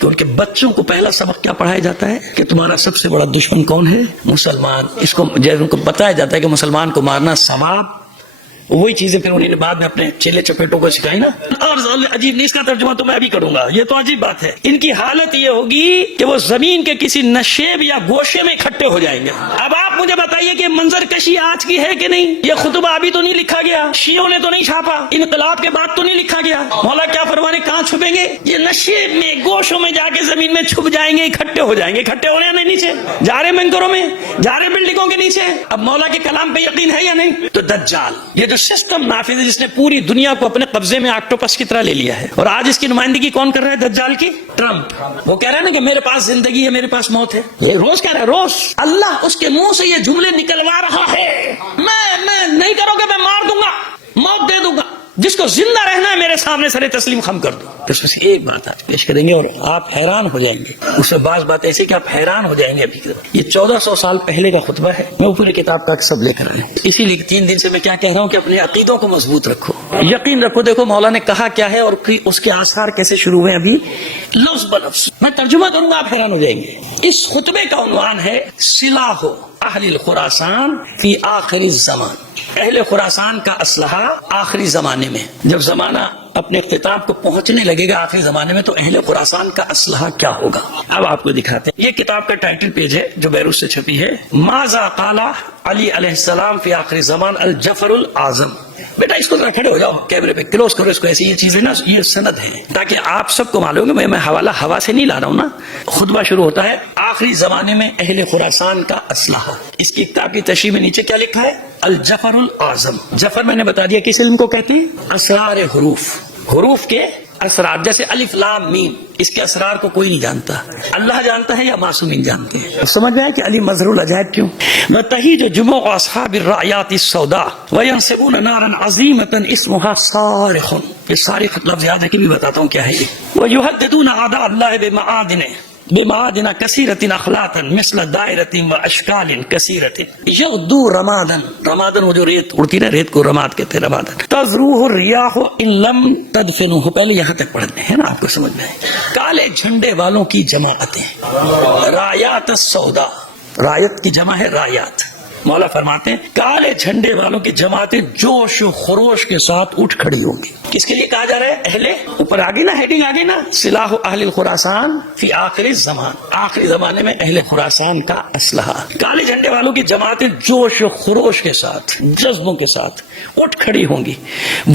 کہ ان کے بچوں کو پہلا سبق کیا پڑھایا جاتا ہے کہ تمہارا سب سے بڑا دشمن کون ہے؟ مسلمان. اس کو جب ان کو بتایا جاتا ہے کہ مسلمان کو مارنا ثواب، وہی چیزیں پھر انہوں نے بعد میں اپنے چیلے چپیٹوں کو سکھائی نا. اور عجیب نہیں، اس کا ترجمہ تو میں ابھی کروں گا، یہ تو عجیب بات ہے. ان کی حالت یہ ہوگی کہ وہ زمین کے کسی نشیب یا گوشے میں اکٹھے ہو جائیں گے. اب آپ مجھے بتائیے کہ منظر کشی آج کی ہے کہ نہیں؟ یہ خطبہ ابھی تو نہیں لکھا گیا، شیعوں نے تو نہیں چھاپا، انقلاب کے بعد تو نہیں لکھا گیا. مولا کیا فرمانے کہاں چھپیں گے؟ یہ نشیب میں گوشوں میں جا کے زمین میں چھپ جائیں گے، اکٹھے ہو جائیں گے. اکٹھے ہونے یا نہیں؟ نیچے جا رہے بنکروں میں، جا رہے بلڈنگوں کے نیچے. اب مولا کے کلام پہ یقین ہے یا نہیں؟ تو دجال یہ جو سسٹم نافذ ہے جس نے پوری دنیا کو اپنے قبضے میں آکٹوپس کی طرح لے لیا ہے، اور آج اس کی نمائندگی کون کر رہا ہے دجال کی؟ ٹرمپ. وہ کہہ رہا ہے نا کہ میرے پاس زندگی ہے، میرے پاس موت ہے. یہ روز کہہ رہا ہے، روز اللہ اس کے منہ سے یہ جملے نکلوا رہا ہے. میں نہیں کرو گے، میں مار دوں گا، موت دے دوں گا. جس کو زندہ رہنا ہے میرے سامنے سر تسلیم خم کر دو. اس میں سے ایک بات آپ پیش کریں گے اور آپ حیران ہو جائیں گے. اس میں بعض بات ایسی کہ آپ حیران ہو جائیں گے. ابھی یہ 1400 سال پہلے کا خطبہ ہے، میں پوری کتاب کا سب لے کر آیا ہوں. اسی لیے 3 دن سے میں کیا کہہ رہا ہوں کہ اپنے عقیدوں کو مضبوط رکھو، یقین رکھو. دیکھو مولا نے کہا کیا ہے اور اس کے آثار کیسے شروع ہوئے ابھی لفظ بلفظ. میں ترجمہ کروں گا، آپ حیران ہو جائیں گے. اس خطبے کا عنوان ہے سلاح اہل خراسان فی آخری الزمان. اہل خراسان کا اسلحہ آخری زمانے میں، جب زمانہ اپنے اختتام کو پہنچنے لگے گا آخری زمانے میں، تو اہل خراسان کا اسلحہ کیا ہوگا. اب آپ کو دکھاتے ہیں. یہ کتاب کا ٹائٹل پیج ہے جو بیروت سے چھپی ہے، ماذا قال علی علیہ السلام فی آخری زمان الجفر الاعظم. بیٹا اس کو ذرا کھڑے ہو جاؤ، کیمرے پہ کلوز کرو اس کو. ایسی یہ چیزیں نا، یہ سند ہے تاکہ آپ سب کو معلوم ہے. میں حوالہ ہوا سے نہیں لا رہا ہوں نا. خطبہ شروع ہوتا ہے آخری زمانے میں اہل خراسان کا اسلحہ. اس کی کتاب کی تشریح میں نیچے کیا لکھا ہے؟ الجفر الاعظم. جفر میں نے بتا دیا کس علم کو کہتے ہیں؟ اسرار حروف. حروف کے اسرار، جیسے الف لام میم، اس کے اسرار کو کوئی نہیں جانتا. اللہ جانتا ہے یا معصومین جانتے ہیں؟ سمجھ میں آیا کہ علی مظہر العجائب کیوں؟ وتہیج جموع اصحاب الرایات السوداء وینصبون نارا عظیمۃ اسمها صارخ. یہ صارخ لفظ یاد ہے کہ بھی بتاتا ہوں کیا ہے یہ. ویہددون اعداء اللہ بمعادن کثیرۃ اخلاقا مثل دائرۃ واشکال کثیرۃ یغدو رمادا. رمادن وہ جو ریت اڑتی نا، ریت کو رماد کہتے ہیں. رمادن تزروہ الریاح ان لم تدفنوہ. پہلے یہاں تک پڑھتے ہیں نا، آپ کو سمجھ میں آئے. کالے جھنڈے والوں کی جماعتیں، رایات السوداء. رایت کی جمع ہے رایات. مولا فرماتے ہیں کالے جھنڈے والوں کی جماعتیں جوش و خروش کے ساتھ اٹھ کھڑی ہوں گی. کس کے لیے کہا جا رہا ہے؟ اہل اوپر آگے نا، ہیڈنگ آگے نا، سلاح اہل خراسان فی آخر الزمان. آخری زمانے میں اہل خراسان کا اسلحہ. کالے جھنڈے والوں کی جماعتیں جوش و خروش کے ساتھ، جذبوں کے ساتھ اٹھ کھڑی ہوں گی.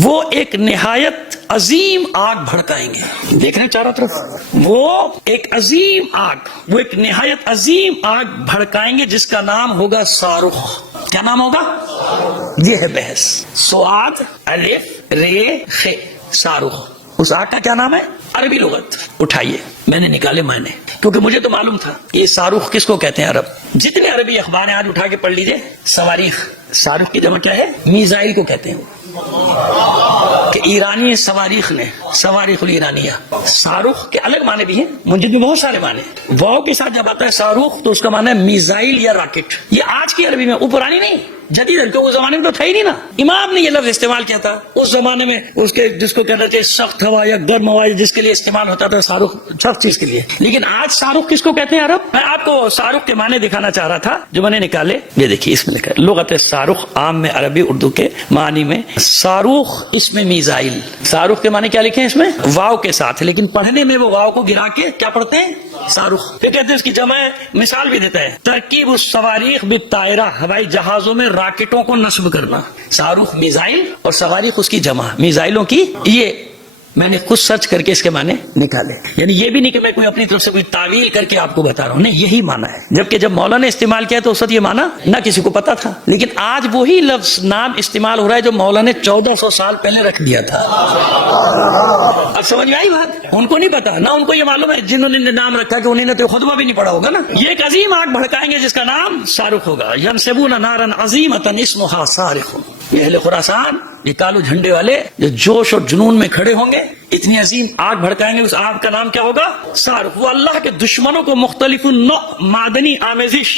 وہ ایک نہایت عظیم آگ بھڑکائیں گے. دیکھ رہے ہیں چاروں طرف، وہ ایک عظیم آگ، وہ ایک نہایت عظیم آگ بھڑکائیں گے جس کا نام ہوگا صاروخ. کیا نام ہوگا؟ یہ ہے بحث. سواد الف رے خ، صاروخ. اس آگ کا کیا نام ہے؟ عربی لغت اٹھائیے، میں نے نکالے معنی، کیونکہ مجھے تو معلوم تھا یہ صاروخ کس کو کہتے ہیں. عرب جتنے عربی اخبار ہیں آج اٹھا کے پڑھ لیجئے. صواریخ، صاروخ کی جمع کیا ہے؟ میزائل کو کہتے ہیں. کہ ایرانی صواریخ نے، صواریخ الایرانیہ. صاروخ کے الگ معنی بھی ہیں، منجد میں بہت سارے معنی. واو کے ساتھ جب آتا ہے صاروخ تو اس کا معنی ہے میزائل یا راکٹ. یہ آج کی عربی میں، وہ پرانی نہیں، جدید ہے، کیونکہ اس زمانے میں تو تھا ہی نہیں نا. امام نے یہ لفظ استعمال کیا تھا اس زمانے میں، اس کے جس کو کہنا چاہیے سخت ہوا یا گرم ہوا جس کے لیے استعمال ہوتا تھا صاروخ، سخت چیز کے لیے. لیکن آج صاروخ کس کو کہتے ہیں عرب؟ میں آپ کو صاروخ کے معنی دکھانا چاہ رہا تھا جو میں نے نکالے. یہ دیکھیے اس میں لکھا ہے لغت صاروخ عام میں عربی اردو کے معنی میں صاروخ اس میں میزائل. صاروخ کے معنی کیا لکھے ہیں اس میں؟ واو کے ساتھ، لیکن پڑھنے میں وہ واو کو گرا کے کیا پڑھتے ہیں؟ صاروخ. پھر کہتے ہیں اس کی جمع ہے، مثال بھی دیتا ہے، ترکیب الصواریخ بالطائرہ، ہوائی جہازوں میں راکٹوں کو نصب کرنا. صاروخ میزائل اور صواریخ اس کی جمع میزائلوں کی. یہ میں نے خود سرچ کر کے اس کے معنی نکالے. یعنی یہ بھی نہیں کہ میں کوئی اپنی طرف سے کوئی تعویل کر کے آپ کو بتا رہا ہوں، نہیں، یہی معنی ہے. جبکہ جب مولا نے استعمال کیا تو اس وقت یہ معنی نہ کسی کو پتا تھا. لیکن آج وہی لفظ نام استعمال ہو رہا ہے جو مولا نے 1400 سال پہلے رکھ دیا تھا. اب سمجھ میں آئی بات؟ ان کو نہیں پتا، نہ ان کو یہ معلوم ہے جنہوں نے نام رکھا کہ انہوں نے تو خطبہ بھی نہیں پڑھا ہوگا نا. یہ ایک عظیم آگ بھڑکائیں گے جس کا نام صاروخ ہوگا. ینصبون نارا عظیمۃ اسمها صارخ. یہ اہل خراسان، یہ کالو جھنڈے والے جو جوش اور جنون میں کھڑے ہوں گے، اتنی عظیم آگ بھڑکائیں گے. اس آگ کا نام کیا ہوگا؟ صاروخ. وہ اللہ کے دشمنوں کو مختلف نوع معدنی آمیزش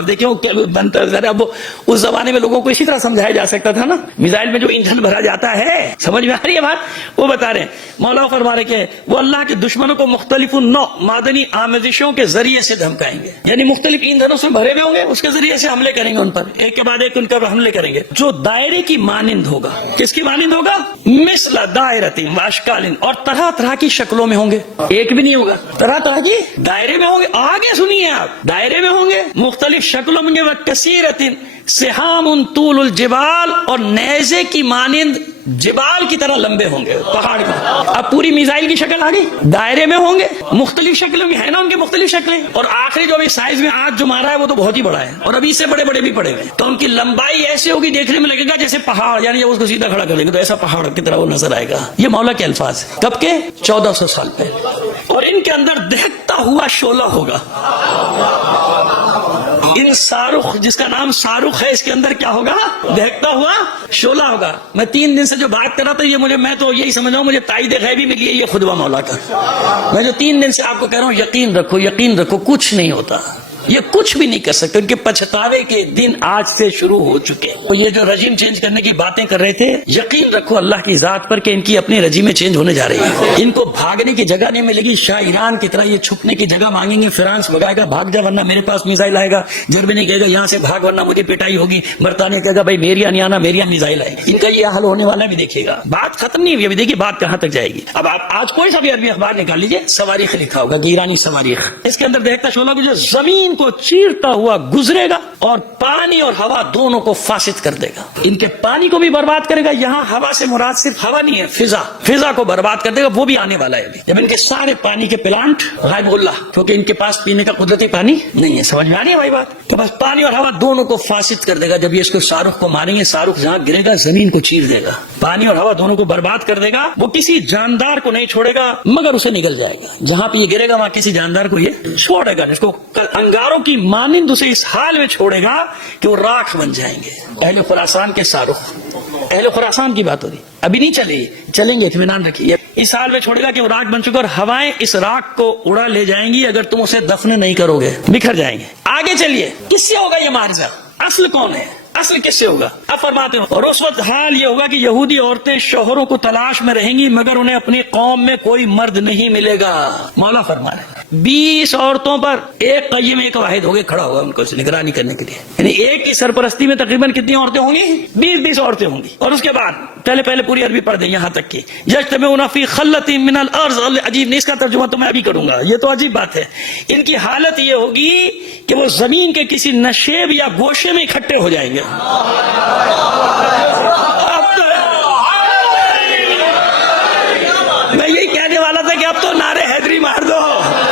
اب دیکھیں وہ کیا بنتا ہے. اب اس زمانے میں لوگوں کو اسی طرح سمجھایا جا سکتا تھا نا. میزائل میں جو ایندھن بھرا جاتا ہے, سمجھ میں آ رہی ہے بات؟ وہ بتا رہے ہیں مولا فرما رہے کہ وہ اللہ کے دشمنوں کو مختلف نوع معدنی آمیزشوں کے ذریعے سے دھمکائیں گے. یعنی مختلف ایندھنوں سے بھرے ہوئے ہوں گے, اس کے ذریعے سے حملے کریں گے ان پر, ایک کے بعد ایک ان پر حملے کریں گے. جو دائرے کی مانند ہوگا. کس کی مانند ہوگا؟ مثل دائرۃ واشکال, اور طرح طرح کی شکلوں میں ہوں گے. ایک بھی نہیں ہوگا, طرح طرح کی دائرے میں ہوں گے. آگے سنیے آپ, دائرے میں ہوں گے, مختلف شکلوں میں ہوں گے. وکثیرۃ سحام طول الجبال, اور نیزے کی مانند جبال کی طرح لمبے ہوں گے پہاڑ میں. اب پوری میزائل کی شکل آ گئی, دائرے میں ہوں گے, مختلف شکلوں میں ہے نا ان کے مختلف شکلیں. اور آخری جو ابھی سائز میں آج جو مارا ہے وہ تو بہت ہی بڑا ہے, اور ابھی سے بڑے بڑے بھی پڑے ہوئے. تو ان کی لمبائی ایسی ہوگی, دیکھنے میں لگے گا جیسے پہاڑ, یعنی جب اس کو سیدھا کھڑا کریں گے تو ایسا پہاڑ کی طرح وہ نظر آئے گا. یہ مولا کے الفاظ ہیں. کب کے؟ 1400 سال پہلے. اور ان کے اندر دہکتا ہوا شعلہ ہوگا. ان صاروخ, جس کا نام صاروخ ہے, اس کے اندر کیا ہوگا؟ دہکتا ہوا شعلہ ہوگا. میں 3 دن سے جو بات کر رہا تھا, یہ میں تو یہی سمجھ رہا ہوں, مجھے تائید غیبی ملی ہے یہ خطبہ مولا کا. میں جو 3 دن سے آپ کو کہہ رہا ہوں, یقین رکھو یقین رکھو, کچھ نہیں ہوتا, یہ کچھ بھی نہیں کر سکتے. ان کے پچھتاوے کے دن آج سے شروع ہو چکے. تو یہ جو رجیم چینج کرنے کی باتیں کر رہے تھے, یقین رکھو اللہ کی ذات پر کہ ان کی اپنی رجیمیں چینج ہونے جا رہی ہیں. ان کو بھاگنے کی جگہ نہیں ملے گی. شاہ ایران کی طرح یہ چھپنے کی جگہ مانگیں گے, فرانس بھگائے گا بھاگ جا ورنہ میرے پاس میزائل آئے گا. جرمنی کہے گا یہاں سے بھاگ ورنہ مجھے پٹائی ہوگی. برطانیہ کہے گا بھائی میری نہیں آنا, میری میزائل آئے گی. ان کا یہ حل ہونے والا بھی دیکھیے گا. بات ختم نہیں ہوئی ابھی, دیکھیے بات کہاں تک جائے گی. اب آپ آج کوئی سا بھی عربی اخبار نکال لیجیے, صواریخ لکھا ہوگا کہ ایرانی صواریخ. اس کے اندر دیکھتا شعلہ جو زمین کو چیرتا ہوا گزرے گا اور پانی اور ہوا دونوں کو فاسد کر دے گا. ان کے پانی کو بھی برباد کرے گا. یہاں ہوا سے مراد صرف ہوا نہیں ہے, فضا, فضا کو برباد کر دے گا. وہ بھی آنے والا ہے ابھی, جب ان کے سارے پانی کے پلانٹ غائب اللہ, کیونکہ ان کے پاس پینے کا قدرتی پانی نہیں ہے. سمجھ میں آ رہی ہے بھائی بات؟ کہ بس پانی اور ہوا دونوں کو فاسد کر دے گا. جب یہ اس کو صاروخ کو ماریں گے, صاروخ جہاں گرے گا زمین کو چیر دے گا, پانی اور ہوا دونوں کو برباد کر دے گا. وہ کسی جاندار کو نہیں چھوڑے گا مگر اسے نگل جائے گا. جہاں پہ یہ گرے گا وہاں کسی جاندار کو یہ چھوڑے گا, اس کو انگاروں کی مانند اسے اس حال میں چھوڑے گا کہ وہ راکھ بن جائیں گے. اہل خراسان کے صاروخ, اہل خراسان کی بات ہو رہی, ابھی نہیں چلیں گے, اطمینان رکھیے. اس حال میں چھوڑے گا کہ وہ راکھ بن چکے, اور ہوائیں اس راکھ کو اڑا لے جائیں گی اگر تم اسے دفن نہیں کرو گے, بکھر جائیں گے. آگے چلیے, کس سے ہوگا یہ معرضہ؟ اصل کون ہے؟ اصل کس سے ہوگا؟ اب فرماتے ہیں, اور اس وقت حال یہ ہوگا کہ یہودی عورتیں شوہروں کو تلاش میں رہیں گی مگر انہیں اپنی قوم میں کوئی مرد نہیں ملے گا. مولا فرما رہے ہیں 20 عورتوں پر ایک قیم ایک واحد ہو گئے کھڑا ہوگا ان کو نگرانی کرنے کے لیے. یعنی ایک کی سرپرستی میں تقریباً کتنی عورتیں ہوں گی؟ 20 عورتیں ہوں گی. اور اس کے بعد پہلے پوری عربی پڑھ دیں یہاں تک کہ یجتمعون فی خلۃ من الارض. عجیب نہیں, اس کا ترجمہ تو میں ابھی کروں گا, یہ تو عجیب بات ہے. ان کی حالت یہ ہوگی کہ وہ زمین کے کسی نشیب یا گوشے میں اکٹھے ہو جائیں گے. میں یہی کہنے والا تھا کہ اب تو نعرے حیدری مار دو.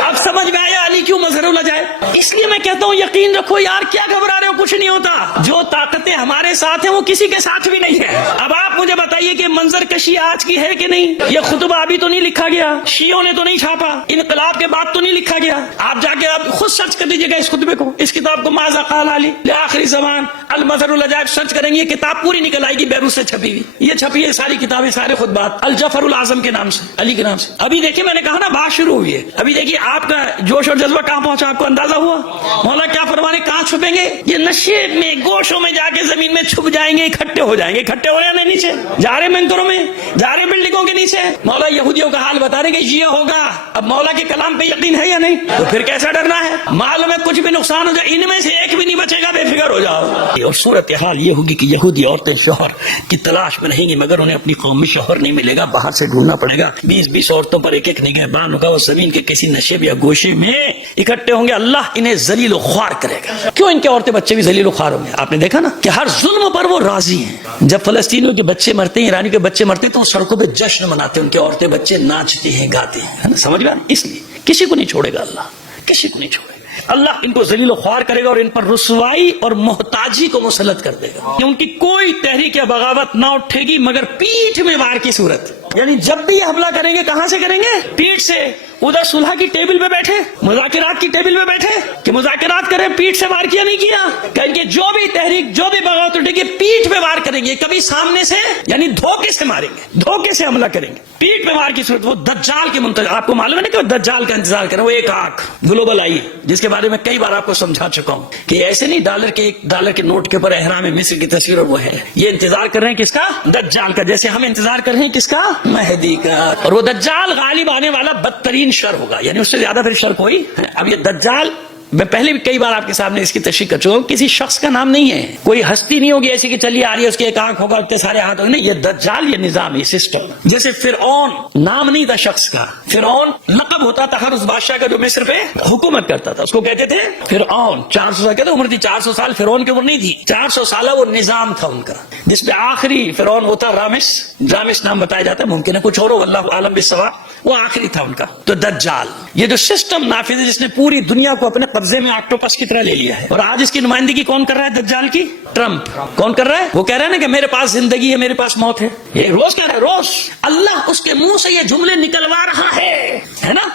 اب سمجھ میں آیا علی کیوں مظہر جائے. اس لیے میں کہتا ہوں یقین رکھو یار, کیا گھبرا رہے ہو, کچھ نہیں ہوتا. جو طاقتیں ہمارے ساتھ ہیں وہ کسی کے ساتھ بھی نہیں ہے. اب آپ مجھے بتائیے کہ منظر کشی آج کی ہے کہ نہیں؟ یہ خطبہ ابھی تو نہیں لکھا گیا, شیعوں نے تو نہیں چھاپا, انقلاب کے بعد تو نہیں لکھا گیا. آپ جا کے آپ خود سرچ کر دیجیے گا اس خطبے کو, اس کتاب کو, ماذا قال علی لآخر زمان المظہر العجائب سرچ کریں گے, یہ کتاب پوری نکل آئے گی بیروت سے چھپی ہوئی. یہ چھپی ہے ساری کتابیں, سارے خطبات الجعفر العظم کے نام سے, علی کے نام سے. ابھی دیکھیے میں نے کہا نا بات شروع ہوئی ہے. ابھی دیکھیے آپ کا جوش اور جذبہ کہاں پہنچا, آپ کو اندازہ ہوا؟ مولا کیا فرمانے, کہاں چھپیں گے؟ یہ نشیب میں, گوشوں میں جا کے زمین میں چھپ جائیں گے, اکٹھے ہو جائیں گے. اکٹھے ہو رہے ہیں نیچے, جا رہے منکروں میں, جا رہے بلڈنگوں کے نیچے. مولا یہودیوں کا حال بتا رہے کہ یہ ہوگا. اب مولا کے کلام پہ یقین ہے یا نہیں؟ تو پھر کیسا ڈرنا ہے؟ معلوم ہے کچھ بھی نقصان ہو جائے, ان میں سے ایک بھی نہیں بچے گا, بے فکر ہو جاؤ. اور صورتحال یہ ہوگی کہ یہودی عورتیں شوہر کی تلاش میں رہیں گی مگر انہیں اپنی قوم میں شوہر نہیں ملے گا, باہر سے ڈھونڈنا پڑے گا. 20 عورتوں پر ایک نگہبان ہوگا, وہ زمین کے کسی نشیب یا گوشے میں اکٹھے ہوں گے. اللہ انہیں ذلیل و خوار کرے گا. کیوں ان کے عورتیں بچے بھی ذلیل و خوار ہوں گے؟ آپ نے دیکھا نا کہ ہر ظلم پر وہ راضی ہیں. جب فلسطینیوں کے بچے مرتے ہیں, ایرانی کے بچے مرتے ہیں, تو سڑکوں پہ جشن مناتے ہیں, ان کے عورتیں بچے ناچتے ہیں, گاتے ہیں. سمجھ گیا؟ اس لیے کسی کو نہیں چھوڑے گا اللہ, کسی کو نہیں چھوڑے گا. اللہ ان کو ذلیل و خوار کرے گا اور ان پر رسوائی اور محتاجی کو مسلط کر دے گا. ان کی کوئی تحریک یا بغاوت نہ اٹھے گی مگر پیٹھ میں وار کی صورت. یعنی جب بھی یہ حملہ کریں گے, کہاں سے کریں گے؟ پیٹھ سے. ادھر صلح کی ٹیبل پہ بیٹھے, مذاکرات کی ٹیبل پہ بیٹھے کہ مذاکرات کریں, پیٹھ سے وار کیا نہیں کیا. کہیں کہ جو بھی تحریک, جو بھی بغاوت اٹھے گی پیٹھ پہ وار کریں گے, کبھی سامنے سے یعنی دھوکے سے ماریں گے, دھوکے سے حملہ کریں گے, پیٹھ پہ وار کی صورت. وہ دجال کے منتظر, آپ کو معلوم ہے نا کہ وہ دجال کا انتظار کریں. وہ ایک آنکھ گلوبل آئی, جس کے بارے میں کئی بار آپ کو سمجھا چکا ہوں کہ ایسے نہیں $1 کے نوٹ کے اوپر احرام مصر کی تصویر وہ ہے. یہ انتظار کر رہے ہیں کس کا؟ دجال کا. جیسے ہم انتظار کر رہے ہیں کس کا؟ مہدی کا. اور وہ دجال غالب آنے والا بدترین شر ہوگا, یعنی اس سے زیادہ پھر شر کوئی. اب یہ دجال میں پہلے بھی کئی بار آپ کے سامنے اس کی تشریح کر چکا ہوں. کسی شخص کا نام نہیں ہے, کوئی ہستی نہیں ہوگی ایسی کہ چلیے آ رہی ہے اس کے ایک آنکھ ہوگا اتنے سارے ہاتھ ہوگا. نہیں, یہ دجال, یہ نظام, یہ سسٹم. جیسے فرعون نام نہیں تھا شخص کا, فرعون لقب ہوتا تھا ہر اس بادشاہ کا جو مصر پہ حکومت کرتا تھا, اس کو کہتے تھے فرعون. 400 سال کہتے عمر تھی, 400 سال فرعون کی عمر نہیں تھی, 400 سالہ وہ نظام تھا ان کا, جس پہ آخری فرعون ہوتا رامس. رامس نام بتایا جاتا ہے, ممکن ہے کچھ اور ہو, اللہ عالم بالصواب. وہ آخری تھا ان کا. تو دجال یہ جو سسٹم نافذ ہے جس نے پوری دنیا کو اپنے قبضے میں آکٹوپس کی طرح لے لیا ہے. اور آج اس کی نمائندگی کون کر رہا ہے دجال کی؟ ٹرمپ. کون کر رہا ہے؟ وہ کہہ رہا ہے نا کہ میرے پاس زندگی ہے, میرے پاس موت ہے. یہ روز کہہ رہا ہے, روز اللہ اس کے منہ سے یہ جملے نکلوا رہا ہے نا.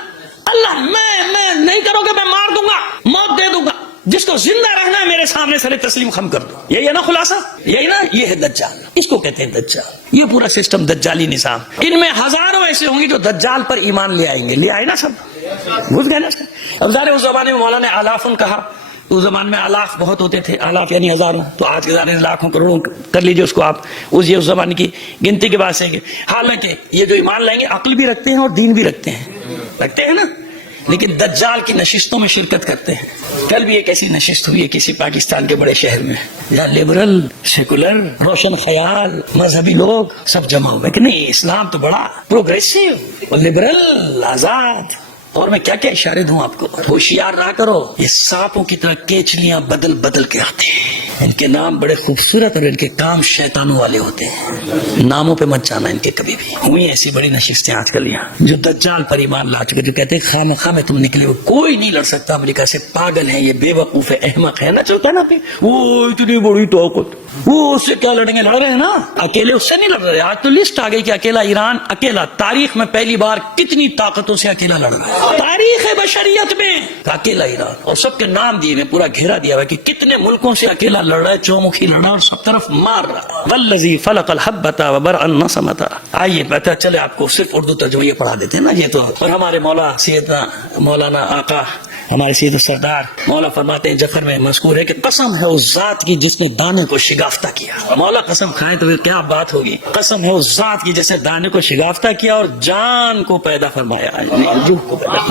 اللہ میں نہیں کرو گے, میں مار دوں گا, موت دے دوں گا. جس کو زندہ رہنا ہے میرے سامنے سر تسلیم خم کر دو. یہی ہے نا خلاصہ, یہی نا, یہ ہے دجال. اس کو کہتے ہیں دجال. یہ پورا سسٹم دجالی نظام. ان میں ہزاروں ایسے ہوں گے جو دجال پر ایمان لے آئیں گے. لے آئے نا سب, بھول گئے نا. اب ظاہر اس زمانے میں مولانا نے آلافن کہا, اس زمانے میں آلاف بہت ہوتے تھے, آلاف یعنی ہزاروں. تو آج کے زمانے لاکھوں کروڑوں کر لیجیے اس کو آپ, اس زمانے کی گنتی کے بعد سے. حالانکہ یہ جو ایمان لائیں گے عقل بھی رکھتے ہیں اور دین بھی رکھتے ہیں نا, لیکن دجال کی نشستوں میں شرکت کرتے ہیں. کل بھی ایک ایسی نشست ہوئی ہے کسی پاکستان کے بڑے شہر میں, جہاں لبرل, سیکولر, روشن خیال, مذہبی لوگ سب جمع ہوئے کہ نہیں اسلام تو بڑا پروگریسو اور لبرل, آزاد. اور میں کیا کیا اشارے دوں آپ کو, ہوشیار رہا کرو. یہ سانپوں کی طرح کیچلیاں بدل بدل کے آتے ہیں. ان کے نام بڑے خوبصورت اور ان کے کام شیطانوں والے ہوتے ہیں. ناموں پہ مت جانا ان کے کبھی بھی. ہوئی ایسی بڑی نشستیں آج کل یہاں جو دجال پر ایمان لا چکے, جو کہتے ہیں خواہ مخواہ میں تم نکلے ہو, کوئی نہیں لڑ سکتا امریکہ سے. پاگل ہے یہ, بے وقوف ہے, احمق ہے نا. چلتا نا وہ اتنی بڑی طاقت, وہ اس سے کیا لڑیں گے؟ لڑ رہے ہیں نا, اکیلے اس سے نہیں لڑ رہے. آج تو لسٹ آ گئی کہ اکیلا ایران, اکیلا تاریخ میں پہلی بار کتنی طاقتوں سے اکیلا لڑ رہا ہے. تاریخ بشریت میں اکیلا ایران, اور سب کے نام دیے ہوئے, پورا گھیرا دیا ہوا کہ کتنے ملکوں سے اکیلا لڑ رہا ہے, چومکھی لڑ رہا ہے اور سب طرف مار رہا ہے. والذی فلق الحبۃ وبرأ النسمۃ. آئیے پتہ چلے آپ کو, صرف اردو ترجمہ یہ پڑھا دیتے ہیں نا یہ تو. اور ہمارے مولانا آقا, ہمارے سید سردار مولا فرماتے ہیں, جفر میں مذکور ہے کہ قسم ہے اس ذات کی جس نے دانے کو شگافتہ کیا. مولا قسم کھائے تو کیا بات ہوگی. قسم ہے اس ذات کی جس نے دانے کو شگافتہ کیا اور جان کو پیدا فرمایا,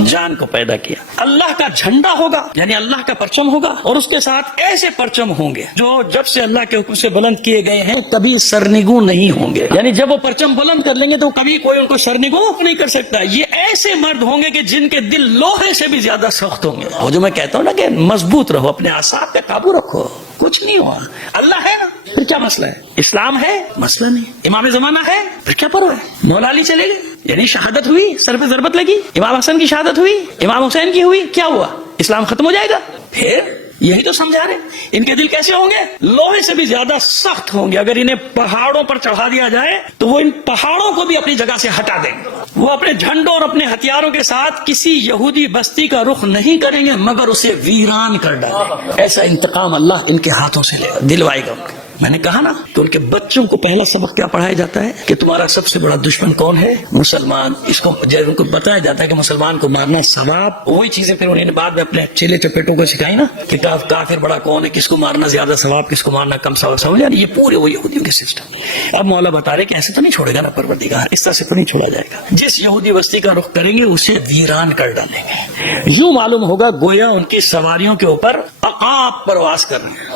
جان کو پیدا کیا. اللہ کا جھنڈا ہوگا, یعنی اللہ کا پرچم ہوگا, اور اس کے ساتھ ایسے پرچم ہوں گے جو جب سے اللہ کے حکم سے بلند کیے گئے ہیں کبھی سرنگوں نہیں ہوں گے. یعنی جب وہ پرچم بلند کر لیں گے تو کبھی کوئی ان کو سرنگوں نہیں کر سکتا. یہ ایسے مرد ہوں گے کہ جن کے دل لوہے سے بھی زیادہ سخت ہوں گے. اور جو میں کہتا ہوں نا کہ مضبوط رہو, اپنے اعصاب پہ قابو رکھو, کچھ نہیں ہوا. اللہ ہے نا, پھر کیا مسئلہ ہے. اسلام ہے, مسئلہ نہیں. امام زمانہ ہے, پھر کیا پرواہ ہے. مولا علی چلے گئے, یعنی شہادت ہوئی, سر پہ ضربت لگی. امام حسن کی شہادت ہوئی, امام حسین کی ہوئی, کیا ہوا؟ اسلام ختم ہو جائے گا. پھر یہی تو سمجھا رہے. ان کے دل کیسے ہوں گے؟ لوہے سے بھی زیادہ سخت ہوں گے. اگر انہیں پہاڑوں پر چڑھا دیا جائے تو وہ ان پہاڑوں کو بھی اپنی جگہ سے ہٹا دیں گے. وہ اپنے جھنڈوں اور اپنے ہتھیاروں کے ساتھ کسی یہودی بستی کا رخ نہیں کریں گے مگر اسے ویران کر ڈالیں. ایسا انتقام اللہ ان کے ہاتھوں سے دلوائے گا. میں نے کہا نا کہ ان کے بچوں کو پہلا سبق کیا پڑھایا جاتا ہے کہ تمہارا سب سے بڑا دشمن کون ہے؟ مسلمان. اس کو جب ان کو بتایا جاتا ہے کہ مسلمان کو مارنا ثواب, وہی چیزیں پھر انہوں نے بعد میں اپنے چیلے چپیٹوں کو سکھائی نا کہ کافر بڑا کون ہے, کس کو مارنا زیادہ ثواب, کس کو مارنا کم ثواب. یعنی یہ پورے وہ یہودیوں کے سسٹم. اب مولا بتا رہے کہ ایسے تو نہیں چھوڑے گا نا پروردگار, اس طرح سے تو نہیں چھوڑا جائے گا. جس یہودی بستی کا رخ کریں گے اسے ویران کر ڈالیں گے. یوں معلوم ہوگا گویا ان کی سواریوں کے اوپر عقاب پرواز کر رہے ہیں,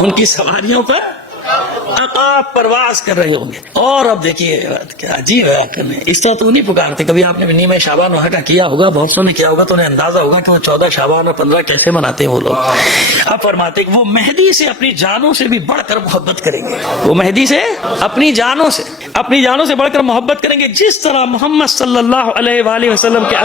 ان کی سواریوں پر عقاب پرواز کر رہے ہوں گے. اور اب دیکھیے کیا عجیب ہے, اس طرح تو نہیں پکارتے. کبھی آپ نے نیمہ شعبان وہاں کا کیا ہوگا, بہت سو نے کیا ہوگا, تو انہیں اندازہ ہوگا کہ وہ 14 شعبان اور 15 کیسے مناتے ہیں وہ لوگ. اب فرماتے کہ وہ مہدی سے اپنی جانوں سے بھی بڑھ کر محبت کریں گے. وہ مہدی سے اپنی جانوں سے بڑھ کر محبت کریں گے, جس طرح محمد صلی اللہ علیہ وآلہ وسلم کے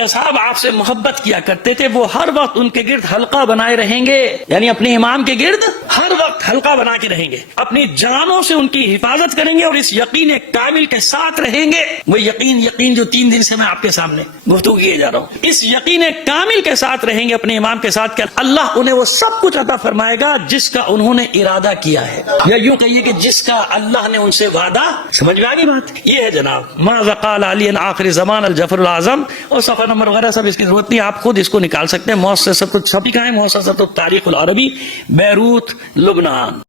اصحاب آپ سے محبت کیا کرتے تھے. وہ ہر وقت ان کے گرد حلقہ بنائے رہیں گے, یعنی اپنے امام کے گرد ہر وقت وقت حلقہ بنا کے رہیں گے, اپنی جانوں سے ان کی حفاظت کریں گے, اور اس یقین کامل کے ساتھ رہیں گے. وہ یقین جو 3 دن سے میں آپ کے سامنے گفتگو کیے جا رہا ہوں, اس یقین کامل کے ساتھ رہیں گے اپنے امام کے ساتھ کہ اللہ انہیں وہ سب کچھ عطا فرمائے گا جس کا انہوں نے ارادہ کیا ہے, یا یوں کہیے کہ جس کا اللہ نے ان سے وعدہ. سمجھ میں آ گئی بات؟ یہ ہے جناب ماذا قال علی آخر زمان الجفر العظم, اور صفحہ نمبر وغیرہ سب اس کی ضرورت نہیں, آپ خود اس کو نکال سکتے ہیں. مؤسسۃ چھپی کا ہے مؤسسۃ التاریخ العربی, بیروت لبنان.